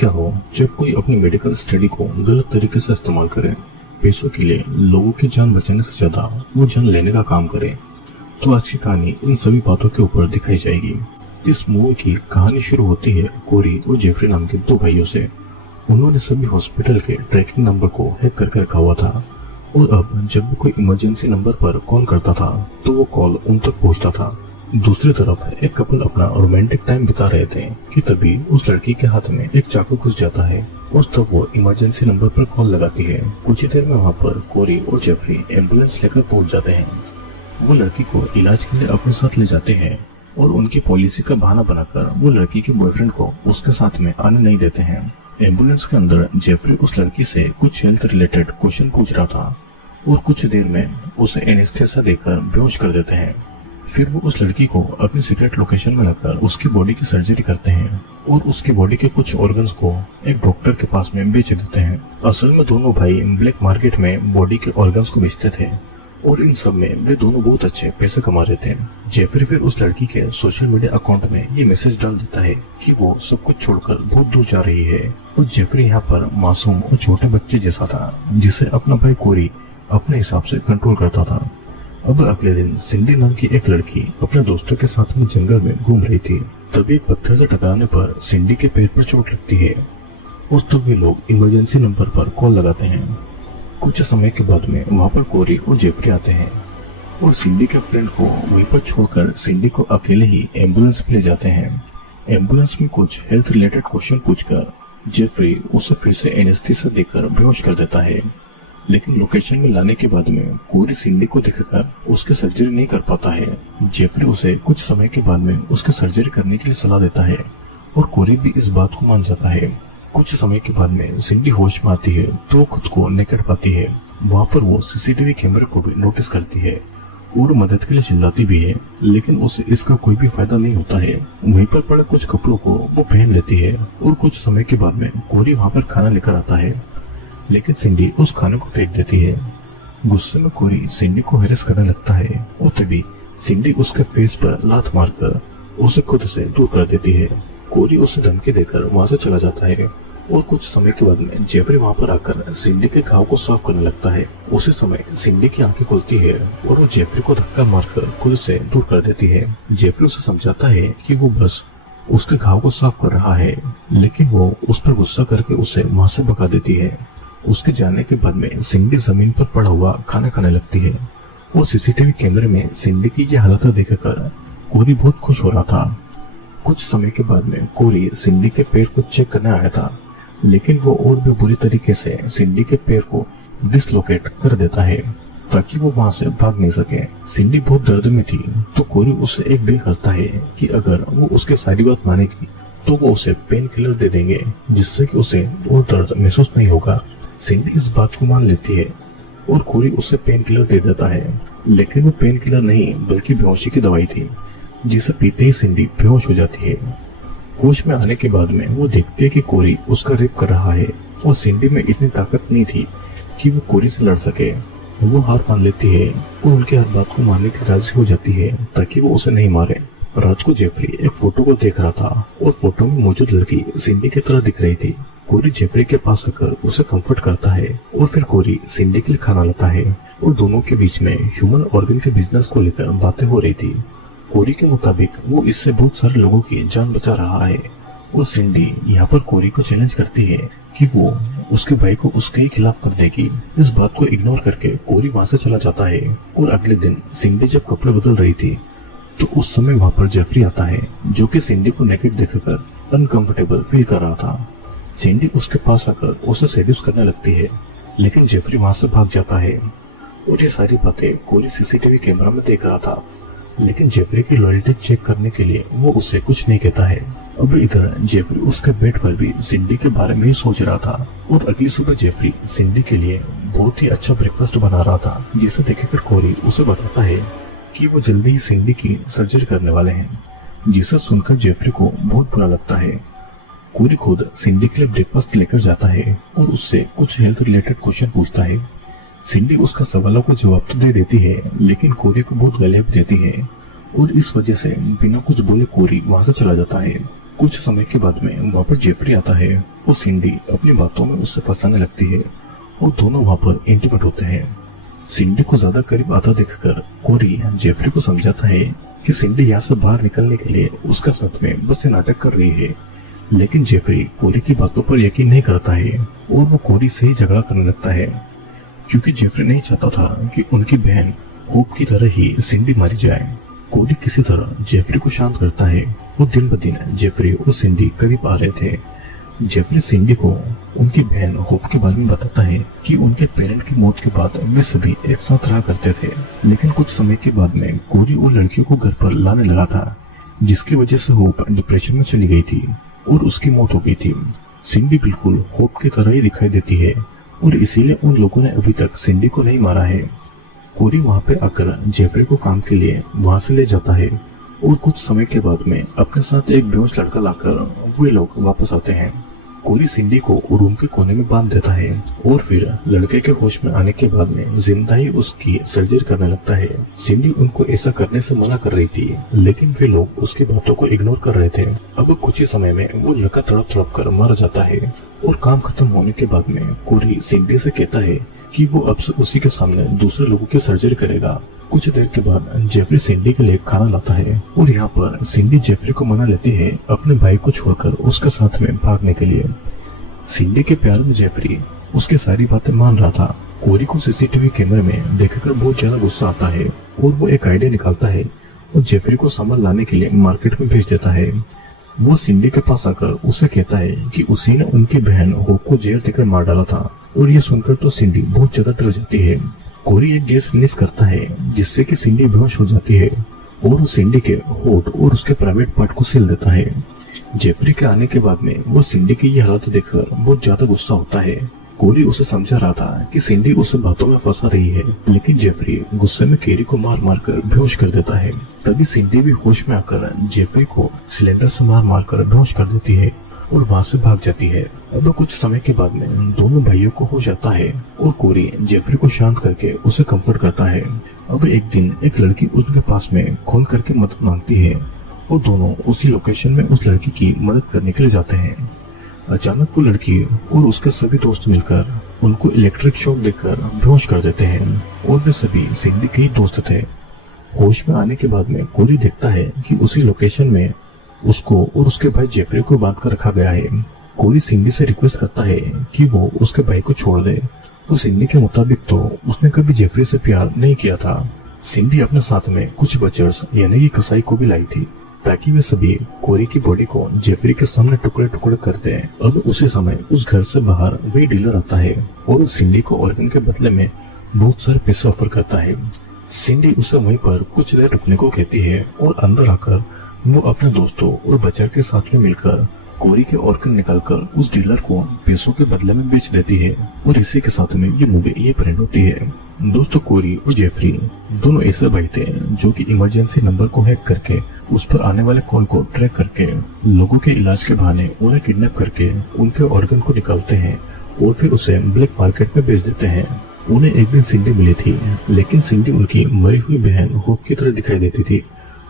क्या हो जब कोई अपनी मेडिकल स्टडी को गलत तरीके से इस्तेमाल करे, पैसों के लिए लोगों की जान बचाने से ज्यादा वो जान लेने का काम करे। तो आज की कहानी इन सभी बातों के ऊपर दिखाई जाएगी। इस मूवी की कहानी शुरू होती है कोरी और जेफरी नाम के दो भाइयों से। उन्होंने सभी हॉस्पिटल के ट्रैकिंग नंबर को हैक करके रखा हुआ था और अब जब भी कोई इमरजेंसी नंबर पर कॉल करता था तो वो कॉल उन तक पहुंचता था। दूसरी तरफ एक कपल अपना रोमांटिक टाइम बिता रहे थे कि तभी उस लड़की के हाथ में एक चाकू घुस जाता है और तब वो इमरजेंसी नंबर पर कॉल लगाती है। कुछ ही देर में वहाँ पर कोरी और जेफरी एम्बुलेंस लेकर पहुंच जाते हैं। वो लड़की को इलाज के लिए अपने साथ ले जाते हैं और उनकी पॉलिसी का बहाना बनाकर वो लड़की के बॉयफ्रेंड को उसके साथ में आने नहीं देते हैं। एम्बुलेंस के अंदर जेफरी उस लड़की से कुछ हेल्थ रिलेटेड क्वेश्चन पूछ रहा था और कुछ देर में उसे एनेस्थेसिया देकर बेहोश कर देते हैं। फिर वो उस लड़की को अपनी सीक्रेट लोकेशन में लाकर उसकी बॉडी की सर्जरी करते हैं और उसकी बॉडी के कुछ ऑर्गन्स को एक डॉक्टर के पास में बेच देते हैं। असल में दोनों भाई ब्लैक मार्केट में बॉडी के ऑर्गन्स को बेचते थे और इन सब में वे दोनों बहुत अच्छे पैसे कमा रहे थे। जेफरी फिर उस लड़की के सोशल मीडिया अकाउंट में ये मैसेज डाल देता है कि वो सब कुछ छोड़कर बहुत दूर जा रही है और जेफरी यहाँ पर मासूम और छोटे बच्चे जैसा था जिसे अपना भाई कोरी अपने हिसाब से कंट्रोल करता था। अब अगले दिन सिंडी नाम की एक लड़की अपने दोस्तों के साथ में जंगल में घूम रही थी। तभी एक पत्थर से टकराने पर सिंडी के पैर पर चोट लगती है और तब वे लोग इमरजेंसी नंबर पर कॉल लगाते हैं। कुछ समय के बाद में वहाँ पर कोरी और जेफरी आते हैं और सिंडी के फ्रेंड को वहीं पर छोड़कर सिंडी को अकेले ही एम्बुलेंस में ले जाते हैं। एम्बुलेंस में कुछ हेल्थ रिलेटेड क्वेश्चन पूछकर जेफरी उसे फिर से एनेस्थीसिया देकर बेहोश कर देता है। लेकिन लोकेशन में लाने के बाद में कोरी सिंडी को देखकर उसकी सर्जरी नहीं कर पाता है। जेफरी उसे कुछ समय के बाद में उसकी सर्जरी करने के लिए सलाह देता है और कोरी भी इस बात को मान जाता है। कुछ समय के बाद में सिंडी होश में आती है तो खुद को निकट पाती है। वहाँ पर वो सीसीटीवी कैमरे को भी नोटिस करती है और मदद के लिए चिल्लाती भी है, लेकिन उसे इसका कोई भी फायदा नहीं होता है। वहीं पर पड़े कुछ कपड़ों को वो पहन लेती है और कुछ समय के बाद में कोरी वहाँ पर खाना लेकर आता है, लेकिन सिंडी उस खाने को फेंक देती है। गुस्से में कोरी सिंडी को हैरेस करने लगता है और तभी सिंडी उसके फेस पर लात मारकर उसे खुद से दूर कर देती है। कोरी उसे धमकी देकर वहाँ से चला जाता है और कुछ समय के बाद में जेफरी वहाँ पर आकर सिंडी के घाव को साफ करने लगता है। उसी समय सिंडी की आंखें खुलती है और वो जेफरी को धक्का मारकर खुद से दूर कर देती है। जेफरी उसे समझाता है कि वो बस उसके घाव को साफ कर रहा है, लेकिन वो उस पर गुस्सा करके उसे वहाँ से भगा देती है। उसके जाने के बाद में सिंडी जमीन पर पड़ा हुआ खाना खाने लगती है और सीसीटीवी कैमरे में सिंडी की ये हालत देखकर कोरी बहुत खुश हो रहा था। कुछ समय के बाद में कोरी सिंडी के पैर को चेक करने आया था, लेकिन वो और भी बुरी तरीके से सिंडी के पैर को डिसलोकेट कर देता है ताकि वो वहाँ से भाग नहीं सके। सिंडी बहुत दर्द में थी तो कोरी उसे एक डील करता है कि अगर वो उसकी सारी बात मानेगी तो वो उसे पेन किलर दे देंगे जिससे कि उसे और दर्द महसूस नहीं होगा। सिंडी इस बात को मान लेती है और कोरी उसे पेन किलर दे देता है, लेकिन वो पेन किलर नहीं बल्कि बेहोशी की दवाई थी जिसे पीते ही सिंडी बेहोश हो जाती है। होश में आने के बाद में वो देखती है कि कोरी उसका रेप कर रहा है और सिंडी में इतनी ताकत नहीं थी कि वो कोरी से लड़ सके। वो हार मान लेती है और उनके हर बात को मानने की राजी हो जाती है ताकि वो उसे नहीं मारे। रात को जेफरी एक फोटो को देख रहा था और फोटो में मौजूद लड़की सिंडी की तरह दिख रही थी। कोरी जेफरी के पास आकर उसे कंफर्ट करता है और फिर कोरी सिंडी के लिए खाना लाता है और दोनों के बीच में ह्यूमन ऑर्गन के बिजनेस को लेकर बातें हो रही थी। कोरी के मुताबिक वो इससे बहुत सारे लोगों की जान बचा रहा है और सिंडी यहाँ पर कोरी को चैलेंज करती है कि वो उसके भाई को उसके ही खिलाफ कर देगी। इस बात को इग्नोर करके कोरी वहाँ से चला जाता है और अगले दिन सिंडी जब कपड़े बदल रही थी तो उस समय वहाँ पर जेफरी आता है जो कि सिंडी को नेकेड देखकर अनकंफर्टेबल फील कर रहा था। सिंडी उसके पास आकर उसे सेड्यूस करने लगती है, लेकिन जेफरी वहाँ से भाग जाता है और ये सारी बातें कोरी सीसीटीवी कैमरा में देख रहा था, लेकिन जेफरी की लॉयल्टी चेक करने के लिए वो उसे कुछ नहीं कहता है। अब इधर जेफरी उसके बेड पर भी सिंडी के बारे में ही सोच रहा था और अगली सुबह जेफरी सिंडी के लिए बहुत ही अच्छा ब्रेकफास्ट बना रहा था, जिसे देखकर कोरी उसे बताता है कि वो जल्दी ही सिंडी की सर्जरी करने वाले हैं, जिसे सुनकर जेफरी को बहुत बुरा लगता है। कोरी खुद सिंडी के लिए ब्रेकफास्ट लेकर जाता है और उससे कुछ हेल्थ रिलेटेड क्वेश्चन पूछता है। सिंडी उसका सवालों का जवाब तो दे देती है, लेकिन कोरी को बहुत गालियां भी देती है और इस वजह से बिना कुछ बोले कोरी वहाँ से चला जाता है। कुछ समय के बाद में वहाँ पर जेफरी आता है और सिंडी अपनी बातों में उससे फंसाने लगती है और दोनों वहाँ पर इंटीमेट होते हैं। सिंडी को ज्यादा करीब आता देखकर कोरी जेफरी को समझाता है कि सिंडी यहाँ से बाहर निकलने के लिए उसका साथ में बस ये नाटक कर रही है, लेकिन जेफरी कोरी की बातों पर यकीन नहीं करता है और वो कोरी से ही झगड़ा करने लगता है, क्योंकि जेफरी नहीं चाहता था कि उनकी बहन होप की तरह ही सिंडी मारी जाए। कोरी किसी तरह जेफरी को शांत करता है और दिन ब दिन जेफरी और सिंडी करीब आ रहे थे। जेफरी सिंडी को उनकी बहन होप के बारे में बताता है कि उनके पेरेंट की मौत के बाद वे सभी एक साथ रहा करते थे, लेकिन कुछ समय के बाद में कोरी उन लड़कियों को घर पर लाने लगा था, जिसकी वजह से होप डिप्रेशन में चली गई थी और उसकी मौत हो गई थी। सिंडी बिल्कुल होप की तरह ही दिखाई देती है और इसीलिए उन लोगों ने अभी तक सिंडी को नहीं मारा है। कोरी वहाँ पे आकर जेफरी को काम के लिए वहाँ से ले जाता है और कुछ समय के बाद में अपने साथ एक बेहोश लड़का लाकर वे लोग वापस आते हैं। कोरी सिंडी को रूम के कोने में बांध देता है और फिर लड़के के होश में आने के बाद में जिंदा ही उसकी सर्जरी करने लगता है। सिंडी उनको ऐसा करने से मना कर रही थी, लेकिन वे लोग उसकी बातों को इग्नोर कर रहे थे। अब कुछ ही समय में वो लड़का तड़प तड़प कर मर जाता है और काम खत्म होने के बाद में कोरी सिंडी से कहता है कि वो अब से उसी के सामने दूसरे लोगों की सर्जरी करेगा। कुछ देर के बाद जेफरी सिंडी के लिए खाना लाता है और यहाँ पर सिंडी जेफरी को मना लेती है अपने भाई को छोड़कर उसके साथ में भागने के लिए। सिंडी के प्यार में जेफरी उसकी सारी बातें मान रहा था। कोरी को सीसीटीवी कैमरे में देखकर बहुत ज्यादा गुस्सा आता है और वो एक आइडिया निकालता है और जेफरी को सामान लाने के लिए मार्केट में भेज देता है। वो सिंडी के पास आकर उसे कहता है कि उसी ने उनकी बहन होप को जेल देकर मार डाला था और ये सुनकर तो सिंडी बहुत ज्यादा डर जाती है। कोरी एक गैस रिलीज करता है जिससे कि सिंडी बेहोश हो जाती है और सिंडी के होठ और उसके प्राइवेट पार्ट को सील देता है। जेफरी के आने के बाद में वो सिंडी की ये हालत देखकर बहुत ज्यादा गुस्सा होता है। कोरी उसे समझा रहा था कि सिंडी उसे बातों में फंसा रही है, लेकिन जेफरी गुस्से में केरी को मार मार कर बेहोश कर देता है। तभी सिंडी भी होश में आकर जेफरी को सिलेंडर से मार मार कर बेहोश कर देती है और वहाँ से भाग जाती है। अब कुछ समय के बाद में दोनों भाइयों को होश आता है और कोरी जेफरी को शांत करके उसे कंफर्ट करता है। अब एक दिन एक लड़की उनके पास में कॉल करके मदद मांगती है और दोनों उसी लोकेशन में उस लड़की की मदद करने के लिए जाते हैं। अचानक वो लड़की और उसके सभी दोस्त मिलकर उनको इलेक्ट्रिक शॉक देकर बेहोश कर देते हैं और वे सभी सिंडी के ही दोस्त थे। होश में आने के बाद में कोरी देखता है कि उसी लोकेशन में उसको और उसके भाई जेफरी को बांध कर रखा गया है। कोरी सिंडी से रिक्वेस्ट करता है कि वो उसके भाई को छोड़ दे। तो सिंडी के मुताबिक तो उसने कभी जेफरी से प्यार नहीं किया था। सिंडी अपने साथ में कुछ बचर्स यानी कि कसाई को भी लाई थी ताकि वे सभी कोरी की बॉडी को जेफरी के सामने टुकड़े टुकड़े कर दें। अब उसी समय उस घर से बाहर वही डीलर आता है और सिंडी को ऑर्गन के बदले में बहुत सारे पैसे ऑफर करता है। सिंडी उसे वहीं पर कुछ देर रुकने को कहती है और अंदर आकर वो अपने दोस्तों और बचर के साथ में मिलकर कोरी के ऑर्गन निकालकर उस डीलर को पैसों के बदले में बेच देती है और इसी के साथ में ये मूवी ये प्रिंट होती है। दोस्तों कोरी और जेफरी दोनों ऐसे भाई थे जो कि इमरजेंसी नंबर को हैक करके उस पर आने वाले कॉल को ट्रैक करके लोगों के इलाज के बहाने उन्हें किडनैप करके उनके ऑर्गन को निकालते हैं और फिर उसे ब्लैक मार्केट में बेच देते हैं। उन्हें एक दिन सिंडी मिली थी, लेकिन सिंडी उनकी मरी हुई बहन होप की तरह दिखाई देती थी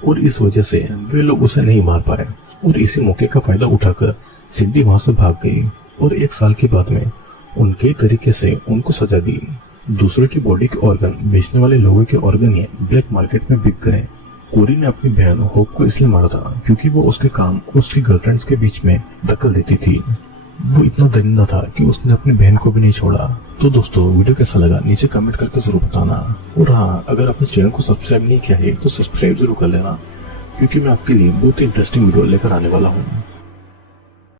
और इस वजह से वे लोग उसे नहीं मार पाए और इसी मौके का फायदा उठाकर सिंडी वहां से भाग गई और 1 साल के बाद में उनके तरीके से उनको सजा दी। दूसरे की बॉडी के ऑर्गन बेचने वाले लोगों के ऑर्गन ही ब्लैक मार्केट में बिक गए। कोरी ने अपनी बहन होप को इसलिए मारा था क्योंकि वो उसके काम और उसकी गर्लफ्रेंड्स के बीच में दखल देती थी। वो इतना दरिंदा था कि उसने अपनी बहन को भी नहीं छोड़ा। तो दोस्तों वीडियो कैसा लगा नीचे कमेंट करके जरूर बताना और हाँ, अगर अपने चैनल को सब्सक्राइब नहीं किया है तो सब्सक्राइब जरूर कर लेना क्योंकि मैं आपके लिए बहुत ही इंटरेस्टिंग वीडियो लेकर आने वाला हूँ।